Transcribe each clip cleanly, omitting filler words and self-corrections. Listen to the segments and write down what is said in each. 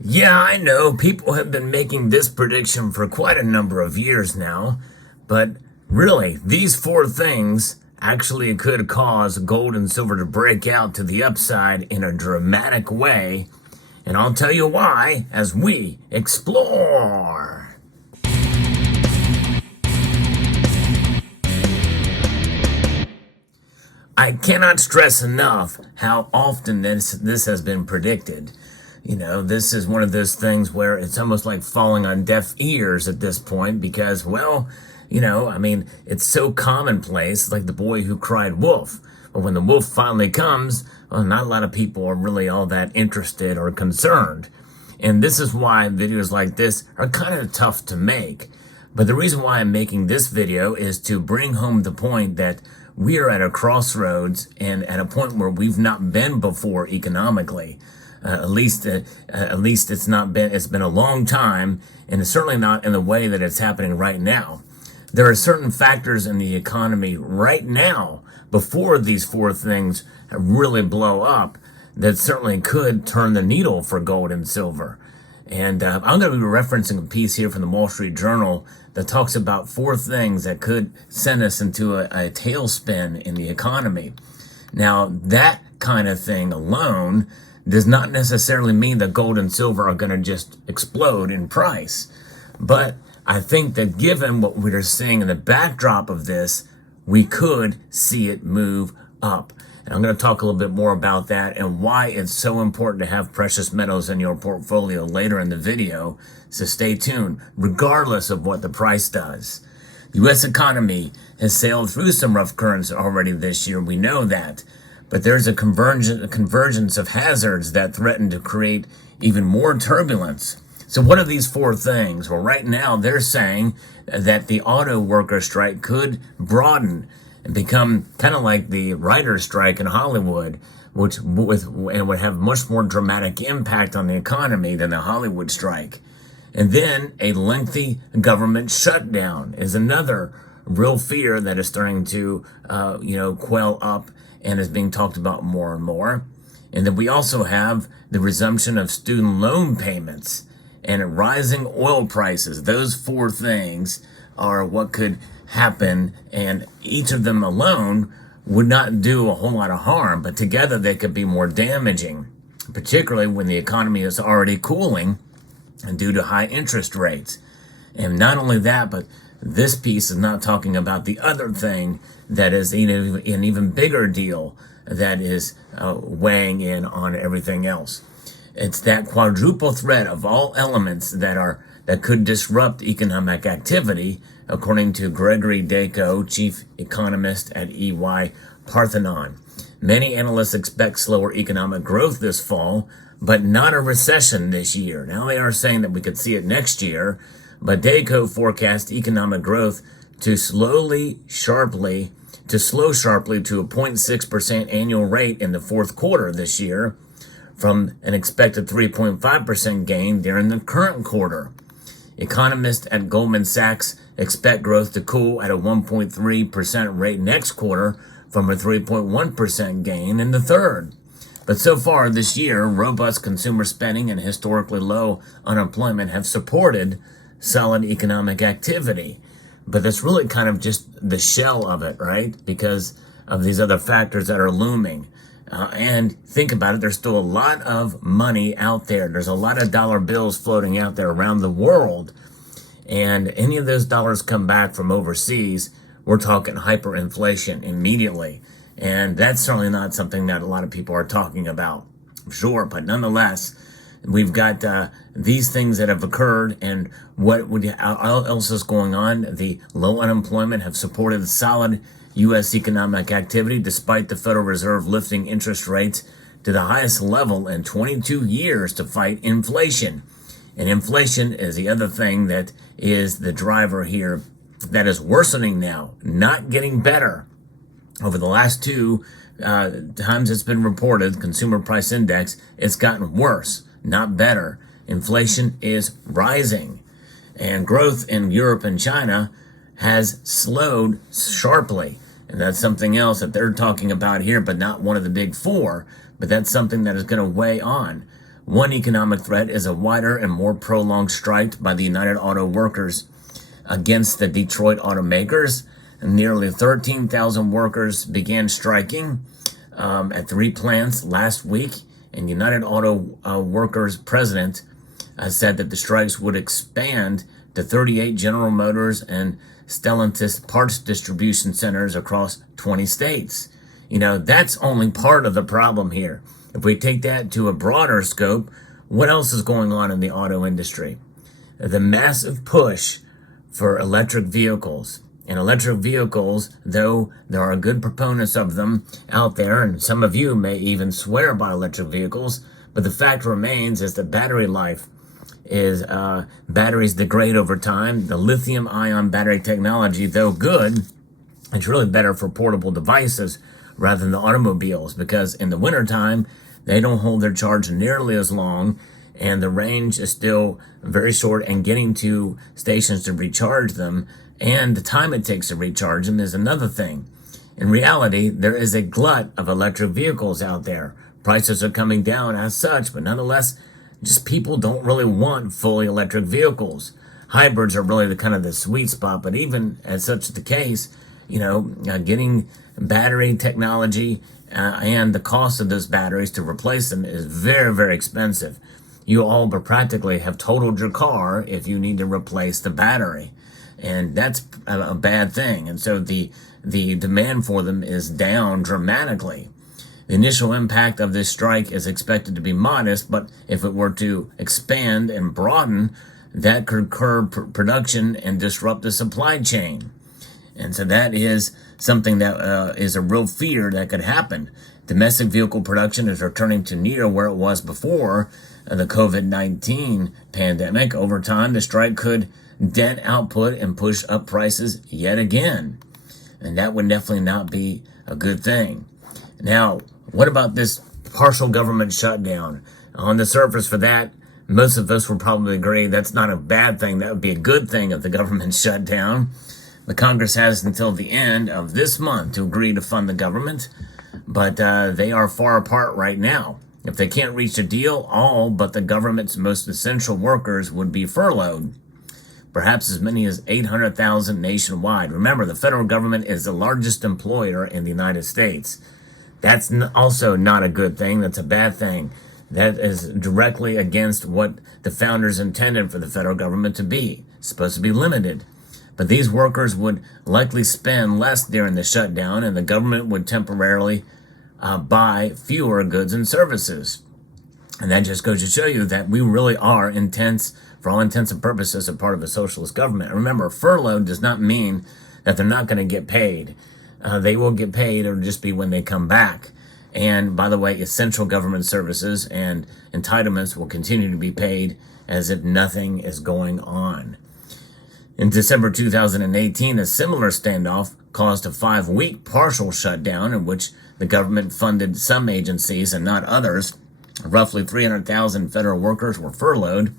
Yeah, I know. People have been making this prediction for quite a number of years now. But really, these four things actually could cause gold and silver to break out to the upside in a dramatic way. And I'll tell you why as we explore. I cannot stress enough how often this has been predicted. You know, this is one of those things where it's almost like falling on deaf ears at this point because, well, it's so commonplace, like the boy who cried wolf. But when the wolf finally comes, well, not a lot of people are really all that interested or concerned. And this is why videos like this are kind of tough to make. But the reason why I'm making this video is to bring home the point that we are at a crossroads and at a point where we've not been before economically. At least it's been a long time, and it's certainly not in the way that it's happening right now. There are certain factors in the economy right now, before these four things really blow up, that certainly could turn the needle for gold and silver. And I'm going to be referencing a piece here from the Wall Street Journal that talks about four things that could send us into a tailspin in the economy. Now, that kind of thing alone does not necessarily mean that gold and silver are going to just explode in price. But I think that given what we're seeing in the backdrop of this, we could see it move up. And I'm going to talk a little bit more about that and why it's so important to have precious metals in your portfolio later in the video. So stay tuned, regardless of what the price does. The U.S. economy has sailed through some rough currents already this year. We know that. But there's a convergence of hazards that threaten to create even more turbulence. So what are these four things? Well, right now they're saying that the auto worker strike could broaden and become kind of like the writer's strike in Hollywood, which would have much more dramatic impact on the economy than the Hollywood strike. And then a lengthy government shutdown is another real fear that is starting to, quell up and is being talked about more and more. And then we also have the resumption of student loan payments and rising oil prices. Those four things are what could happen, and each of them alone would not do a whole lot of harm, but together they could be more damaging, particularly when the economy is already cooling and due to high interest rates. And not only that, but this piece is not talking about the other thing that is an even bigger deal that is weighing in on everything else. It's that quadruple threat of all elements that could disrupt economic activity, according to Gregory Dacko, chief economist at EY Parthenon. Many analysts expect slower economic growth this fall, but not a recession this year. Now they are saying that we could see it next year, but Dacko forecasts economic growth to slow sharply to a 0.6% annual rate in the fourth quarter this year, from an expected 3.5% gain during the current quarter. Economists at Goldman Sachs expect growth to cool at a 1.3% rate next quarter from a 3.1% gain in the third. But so far this year, robust consumer spending and historically low unemployment have supported solid economic activity. But that's really kind of just the shell of it, right? Because of these other factors that are looming. And think about it, there's still a lot of money out there. There's a lot of dollar bills floating out there around the world. And any of those dollars come back from overseas, we're talking hyperinflation immediately. And that's certainly not something that a lot of people are talking about. Sure, but nonetheless, we've got these things that have occurred, and what else is going on? The low unemployment have supported solid U.S. economic activity, despite the Federal Reserve lifting interest rates to the highest level in 22 years to fight inflation. And inflation is the other thing that is the driver here that is worsening now, not getting better. Over the last two times it's been reported, consumer price index, it's gotten worse, not better. Inflation is rising. And growth in Europe and China has slowed sharply. And that's something else that they're talking about here, but not one of the big four. But that's something that is going to weigh on. One economic threat is a wider and more prolonged strike by the United Auto Workers against the Detroit automakers. Nearly 13,000 workers began striking at 3 plants last week, and United Auto Workers president said that the strikes would expand to 38 General Motors and Stellantis parts distribution centers across 20 states. You know, that's only part of the problem here. If we take that to a broader scope, what else is going on in the auto industry? The massive push for electric vehicles. And electric vehicles, though there are good proponents of them out there, and some of you may even swear by electric vehicles, but the fact remains is that battery life is batteries degrade over time. The lithium-ion battery technology, though good, it's really better for portable devices rather than the automobiles, because in the wintertime, they don't hold their charge nearly as long, and the range is still very short, and getting to stations to recharge them and the time it takes to recharge them is another thing. In reality, there is a glut of electric vehicles out there. Prices are coming down as such, but nonetheless, just people don't really want fully electric vehicles. Hybrids are really the kind of the sweet spot, but even as such the case, you know, getting battery technology and the cost of those batteries to replace them is very, very expensive. You all but practically have totaled your car if you need to replace the battery. And that's a bad thing. And so the demand for them is down dramatically. The initial impact of this strike is expected to be modest, but if it were to expand and broaden, that could curb production and disrupt the supply chain. And so that is something that is a real fear that could happen. Domestic vehicle production is returning to near where it was before the COVID-19 pandemic. Over time, the strike could dent output and push up prices yet again. And that would definitely not be a good thing. Now, what about this partial government shutdown? On the surface for that, most of us would probably agree that's not a bad thing. That would be a good thing if the government shut down. The Congress has until the end of this month to agree to fund the government, but they are far apart right now. If they can't reach a deal, all but the government's most essential workers would be furloughed. Perhaps as many as 800,000 nationwide. Remember, the federal government is the largest employer in the United States. That's also not a good thing. That's a bad thing. That is directly against what the founders intended for the federal government to be. It's supposed to be limited. But these workers would likely spend less during the shutdown, and the government would temporarily buy fewer goods and services. And that just goes to show you that we really are for all intents and purposes, a part of a socialist government. And remember, furlough does not mean that they're not going to get paid. They will get paid. It'll just be when they come back. And by the way, essential government services and entitlements will continue to be paid as if nothing is going on. In December 2018, a similar standoff caused a 5-week partial shutdown in which the government funded some agencies and not others. Roughly 300,000 federal workers were furloughed.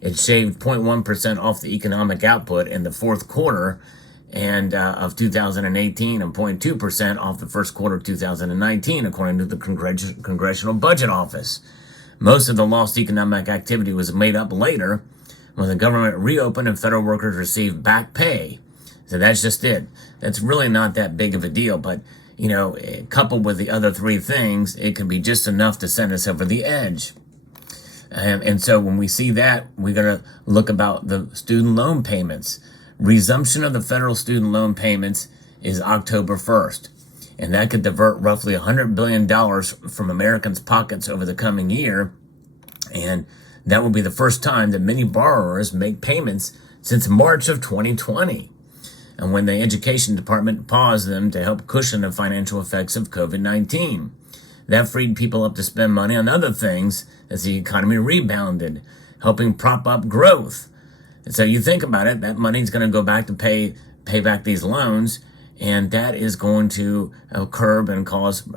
It shaved 0.1% off the economic output in the fourth quarter of 2018 and 0.2% off the first quarter of 2019, according to the Congressional Budget Office. Most of the lost economic activity was made up later when the government reopened and federal workers received back pay. So that's just it. That's really not that big of a deal, but you know, coupled with the other three things, it can be just enough to send us over the edge. And so when we see that, we're going to look about the student loan payments. Resumption of the federal student loan payments is October 1st. And that could divert roughly $100 billion from Americans' pockets over the coming year. And that will be the first time that many borrowers make payments since March of 2020. And when the Education Department paused them to help cushion the financial effects of COVID-19. That freed people up to spend money on other things as the economy rebounded, helping prop up growth. And so you think about it, that money's going to go back to pay back these loans, and that is going to curb and cause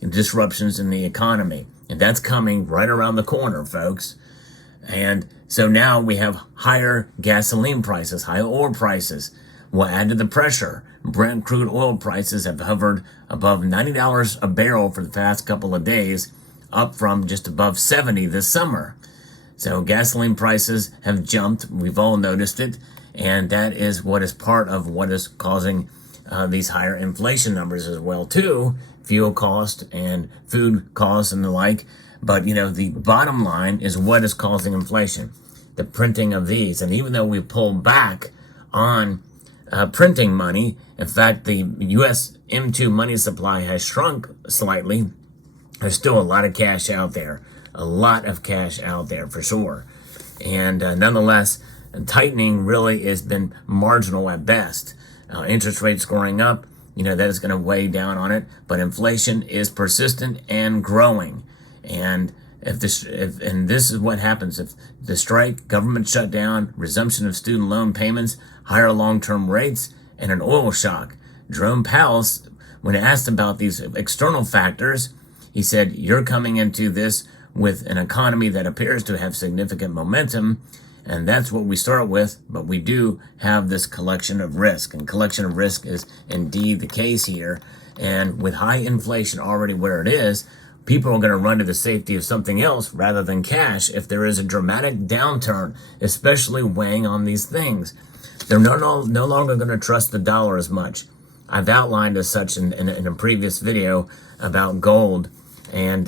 disruptions in the economy. And that's coming right around the corner, folks. And so now we have higher gasoline prices, higher oil prices will add to the pressure. Brent crude oil prices have hovered above $90 a barrel for the past couple of days, up from just above 70 this summer. So gasoline prices have jumped. We've all noticed it. And that is what is part of what is causing these higher inflation numbers as well, too. Fuel cost and food costs and the like. But, the bottom line is what is causing inflation. The printing of these. And even though we pull back on printing money, in fact, the U.S. M2 money supply has shrunk slightly. There's still a lot of cash out there. A lot of cash out there for sure. And nonetheless, tightening really has been marginal at best. Interest rates going up, that is going to weigh down on it. But inflation is persistent and growing. And this is what happens if the strike, government shutdown, resumption of student loan payments, higher long-term rates, and an oil shock. Jerome Powell, when asked about these external factors, he said, "You're coming into this with an economy that appears to have significant momentum, and that's what we start with, but we do have this collection of risk." And collection of risk is indeed the case here. And with high inflation already where it is, people are going to run to the safety of something else rather than cash if there is a dramatic downturn, especially weighing on these things. They're no longer going to trust the dollar as much. I've outlined as such in a previous video about gold and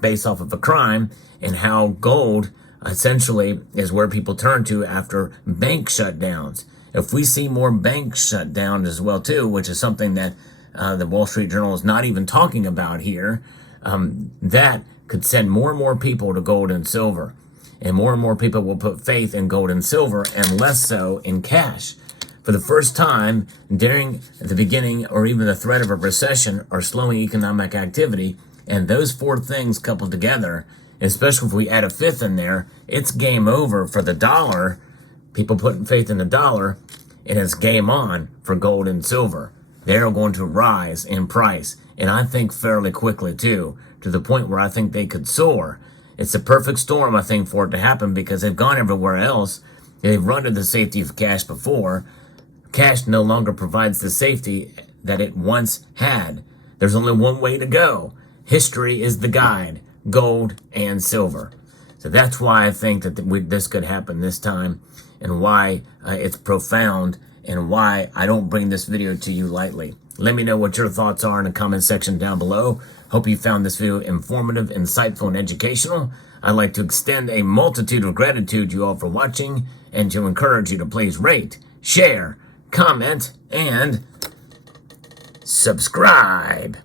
based off of a crime, and how gold essentially is where people turn to after bank shutdowns. If we see more banks shut down as well too, which is something that the Wall Street Journal is not even talking about here, that could send more and more people to gold and silver. And more people will put faith in gold and silver and less so in cash. For the first time during the beginning or even the threat of a recession or slowing economic activity, and those four things coupled together, especially if we add a fifth in there, it's game over for the dollar. People putting faith in the dollar, and it's game on for gold and silver. They're going to rise in price, and I think fairly quickly too, to the point where I think they could soar. It's a perfect storm, I think, for it to happen because they've gone everywhere else. They've run to the safety of cash before. Cash no longer provides the safety that it once had. There's only one way to go. History is the guide, gold and silver. So that's why I think that this could happen this time, and why it's profound, and why I don't bring this video to you lightly. Let me know what your thoughts are in the comment section down below. Hope you found this video informative, insightful, and educational. I'd like to extend a multitude of gratitude to you all for watching, and to encourage you to please rate, share, comment, and subscribe.